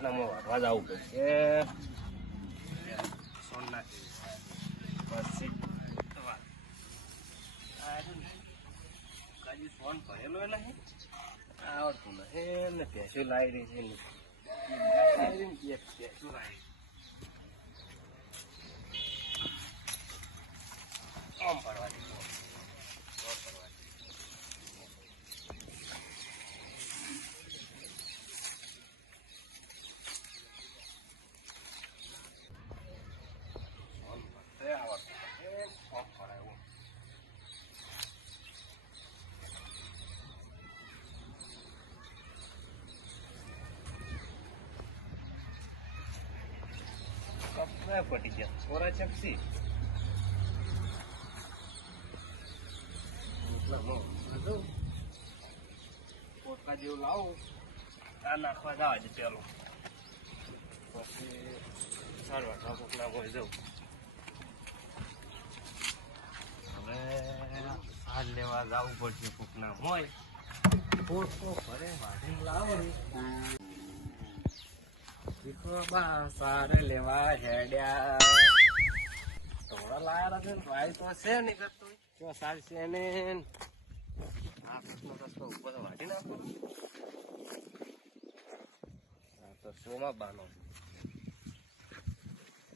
કોકનામાં વાઢવા જવું પડશે સોનના પછી વાત. આ રહ્યું ને, કાજી સોન ભરેલો નહીં આવડતું નહીં ને ભેંસો લાવી રહી છે ભેંસો લાવી. આમ ભરવા દીધો. આમ ભરવા દીધો. આમ ભરતે આવડતું નહીં. આમ ભરાયું. ગયા સોરા ચપસી પોટકા જેવું લાવો આ નાખવા જાવ આજે પેલું પછી સારવાર પોટલા હોય જવું હવે આ લેવા જવું પડશે પોટલા હોય પોટકો ભરે વાઢીને લાવો સારે લેવા હેડ્યા. થોડા લાયા છે ભાઈ તો છે નહીં કરતો જો સારી છે ને. આ કસનો રસ્તો ઉપર તો વાટી નાખો. આ તો સોમાં બાનો.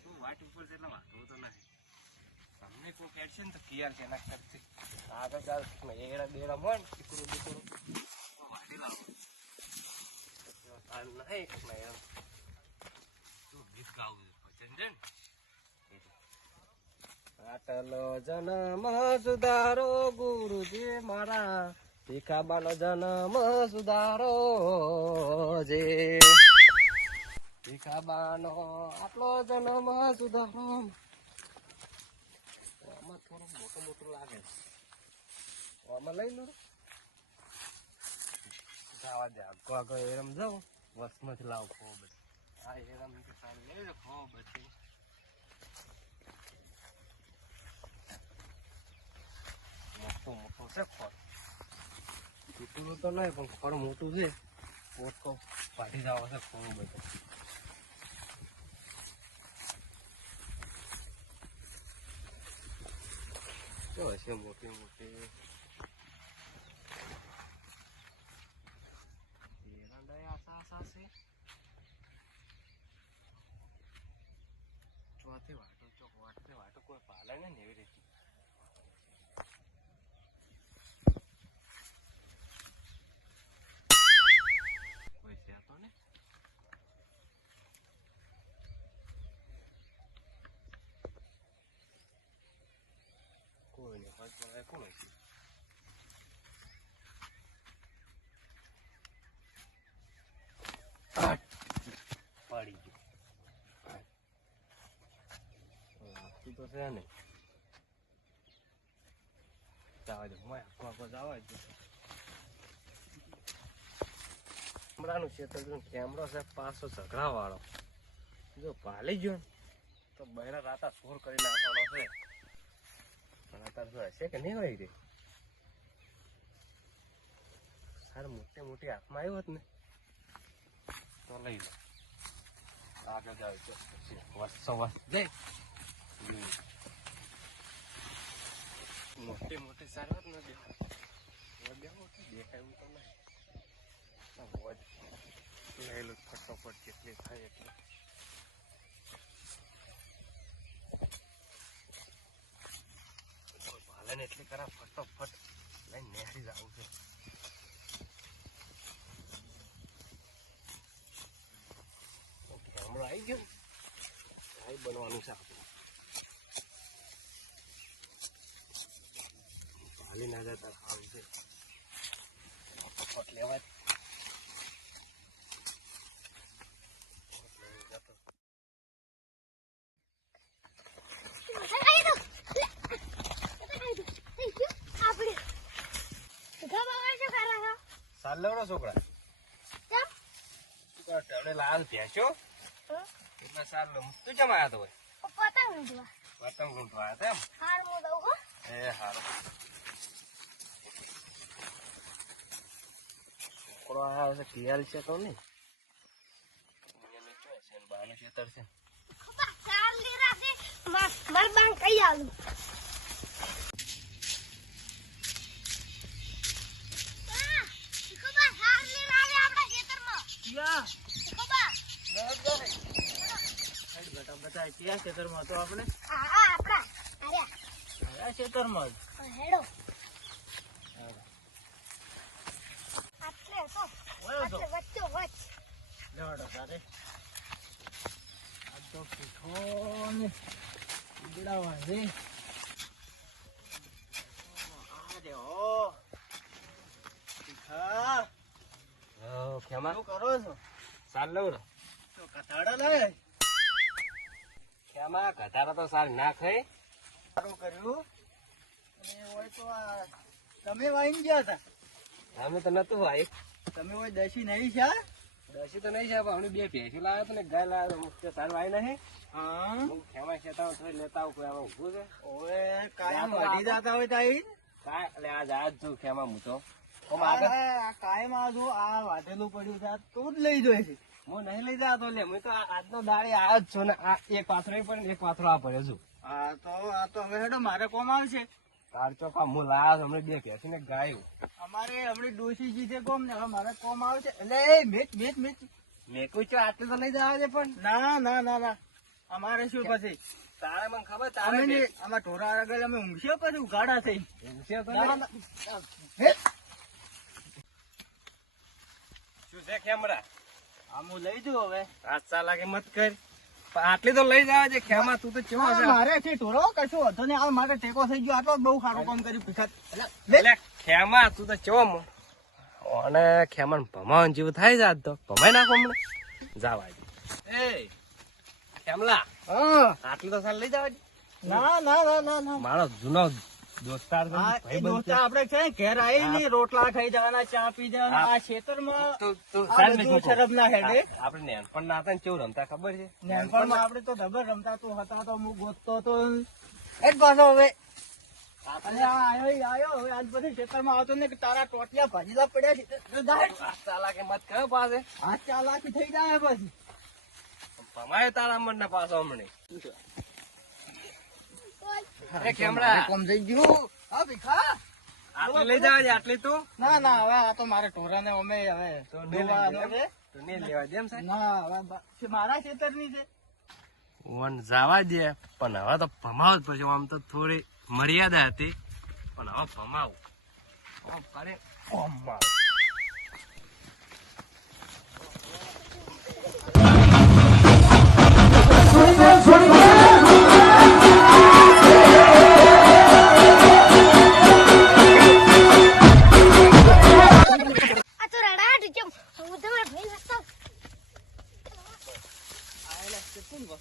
શું વાટ ઉપર છે એટલે વાંધો તો નથી તમને કોઈ કેડશે ને તો કિયાર છે એના કરતી. આગળ એડા બેડા મોડ ટીકડું બીકડું વાટી લાવો. નહીં ને એમ શું ગીત ગાવું છે ભજન છે ને આટલો જન્મ સુધારો, ગુરુજી મારા. ભીખાબાનો જન્મ સુધારો, જે. ભીખાબાનો આટલો જન્મ સુધારો. મોટું મોટું લાગે. આમાં લઈ લો. જવા દે. આગો આગો એરમ જાઉં. વસમાંથી લાવ બધી. આ કે સારી. લઈ લો ખો બધી મોટો મોટું છે ખોર તૂટેલું તો નહીં, પણ ખોર મોટું છે. પોટકો પાટી જવા છે ખોળ બધું તો હશે મોટી મોટી એરંડાએ આશા આશા છે ચોથી વાટો ચોક વાટે વાટો કોઈ પાલે ને એવી રીતે કોઈ છે તો ને કોઈ હશે પડી ગયું તો આખો આખો જવા જ કેમેરાનું ક્ષેત્ર કેમેરો છે પાછો ઝઘડા વાળો જો પાલી ગયો તો બહેરા રાતા સોર કરી નાખવાનો છે પણ અત્યારે તો હશે કે નહીં હોય રે સાર, મોટી મોટી હાથમાં આવ્યો હોત ને, તો લઈ લો. આગળ જાવ વસ્તો વસ્ત જઈ. મોટી મોટી સારી હોત ને દેખાય. બે મોટી દેખાય એવું તો નહીં. આ વોજ લઈ લો, ફટોફટ કેટલી થાય એટલે. ભાલે એટલે કરા ફટોફટ લઈને નેહરી જવું છે. હમણાં આવી ગયો? ભાઈ બનવાનું છે આપણે. હાલી ના જતા સારું છે. ફટ લેવા જ. ફટ લઈને જતો. લેવડો છોકરા. ટેવડે લાલ ભેંસો એટલે તું કેમ આવ્યા તો ભાઈ પતંગ લૂંટવા આવ્યા હતા એમ એ હારું. છોકરો આવ્યો છે પિયાલ છે તો નહીં. ખેતર છે માર- બાંગ કઈ આલું? બેટા બધા ક્યાં ખેતરમાં હતો આપણે ખેતરમાં હેડો તો ઓયો તો. આટલે વચ્ચો વચ્ચ લેવાડો તારે. આ તો પીઠો ને ઉગડાવા છે. આ રે હો. પીઠા, હો, ખેમા શું કરો છો? સાલ લઉં તો કથાડા લાય ખેમા ઘટાડા તો સાલ ના ખાઈ સારું કર્યું. અને હોય તો આ તમે વાઈને ગયા હતા? અમે તો નતું ભાઈ તમે હોય દસી નહીં છે? દસી તો નહીં છે પણ અમે બે ભેંસી લાવ્યો તો ને ગાય લાવ્યો મુખ્ય સાર વાય નહીં. હા. હું ખેમા ખેતા થોડી લેતા આવું કોઈ આમાં ઊભું છે. ઓવે કાયમ વાઢી જતા હોય તાઈ? કાંઈ આ આજ છું ખેમા હું તો. કાયમ આ જો આ વાઢેલું પડ્યું છે. તું જ લઈ જોઈ છે. હું નહીં લઈ જાતો લે. હું તો આ- આજનો દાડી આ જ છું ને. આ એક પાથરો પણ એક પાથરો આ પડે છું. આ તો આ તો હવે હેડો મારે કોમ આવશે. તાર ચોખા હું લાવ્યો છું હમણાં બે ને ગાયું. અમારે હમણાં જી છે કોમ ને. હવે મારે કોમ આવશે. એટલે એ મેચ મેચ મેચ. મેં કોઈ છો આટલે તો લઈ જવા છે પણ. ના ના ના ના. અમારે શું પછી? તારે મને ખબર તારે આમાં ઢોરા આગળ અમે ઊંઘશે પછી ઉઘાડા થઈ. ભેંસી તો ના, નહીં. ના, હે, શું છે ખેમરા આમ હું લઈ જઉં હવે. હાથ ચાલાકી મત કર. આટલી તો લઈ જવા દે. ખેમા તું તો ચેવો છે? મારે છે ઢોરો કશું હતો ને આ માટે ટેકો થઈ ગયો. આટલો બહુ સારું કામ કર્યું એટલે ખેમા તું તો ચેવો અને ખેમણ ભમાવાનું જેવું થાય છે આજ તો. ભમાઈ નાખો હમણાં. જવા દે એ. ખેમલા હા. આટલી તો સાલ લઈ જવા ના ના ના ના ના. મારો જૂનો દોસ્તાર છે, આ એ ભાઈબંધ દોસ્ત છે. આપણે છે ઘેર આવીને રોટલા ખાઈ જવાના ચા પી જવાના આ ખેતરમાં. શરમ ના હેડે. આપણે નેનપણ ના હતા ને કેવું રમતા ખબર છે? નાનપણમાં આપણે તો ધબર રમતા તો હતા તો હું ગોતતો તો. એ પાછો હવે. તારા ટોટિયા ભાજીલા પડ્યા છે. તો જાય. મત કયો પાસે આ ચાલાકી થઈ જાય પછી. ભમાય તારા મન ના પાછો હમણે. એ ખેમડા કોમ થઈ ગયું. હા ભીખા? આટલી લઈ જવા દે આટલી તું. ના ના હવે આ તો મારે ઢોરાને અમે હવે તો નહીં લેવા દે. છે. તો નહીં લેવા દે એમ સાહેબ. ના હવે મારા ખેતરની છે. વન જવા દે પણ હવે તો ભમાવ જ પછી આમ તો થોડી મર્યાદા હતી. પણ હવે ભમાવ. આમ કરે. ઓમ માર.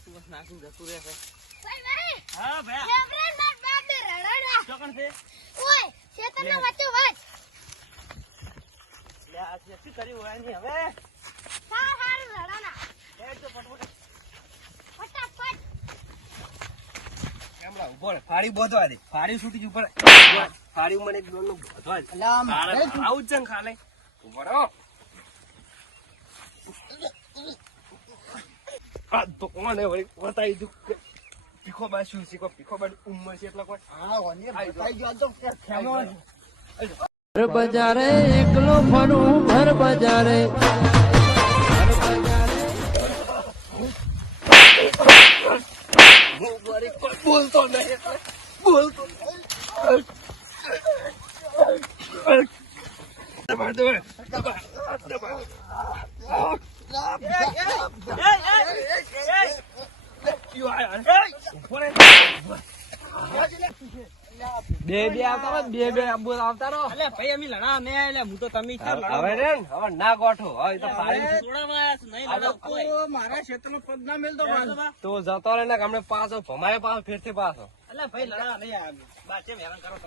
ભાઈ ભાઈ હા ભાઈ લે બ્રેન માર બાપ ચોકણ છે? ઓય ખેતરના વચ્ચો વચ લે આ શું કર્યું હોયની હવે? સાર સાર રડાના એ તો ફટફટ. ફટાફટ. ખેમડા ઊભો રહે. ફાડી બોધવા દે. ફાડી છૂટી જ ઉપર ફાડી મને એક દોરનું બોધવા દે. આવું જ છે ને ખાલે? ઊભો રહો. આ તો કોને પીખો બા શું શીખો પીખો બા ઉંમર છે એટલા કોઈ હા બજારે એકલો ફરું ઘર બજારે બોલતો નહીં બોલતો બે બે આવતા બે બે આબુ આવતા રહો. અલે ભાઈ અમે લડા મે એટલે હું તો તમે હવે રે હવે ના ગોઠો હવે તો પાડી લોકો મારા ક્ષેત્રમાં પગ ના મેલ તો તો જતો રે ને હમણે હમણાં પાછો ભમાય પાછો ફેરથી પાછો. અલા ભાઈ લડા નહીં આ બાચે હેરાન કરો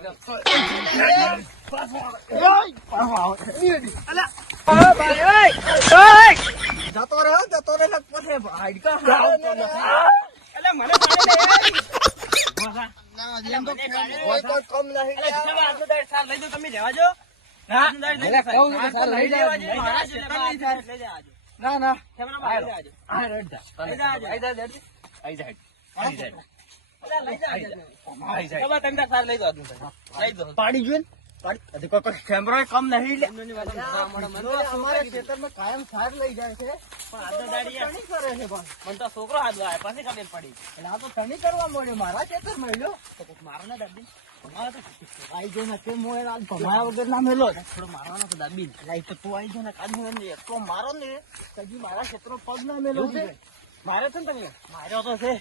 જતો રહે જતો રહે પછી હાડકા અલા મને ના ના પાડી જોઈએ કેમેરા કમ નહીં અમારા ખેતરમાં કાયમ સાર જાય છે પણ તો છોકરો હાથ આવે પછી ખબર પડી એટલે તો તણી કરવા મળ્યો મારા ખેતર પગ ના મેલો મારે છે ને તમે? માર્યો તો છે.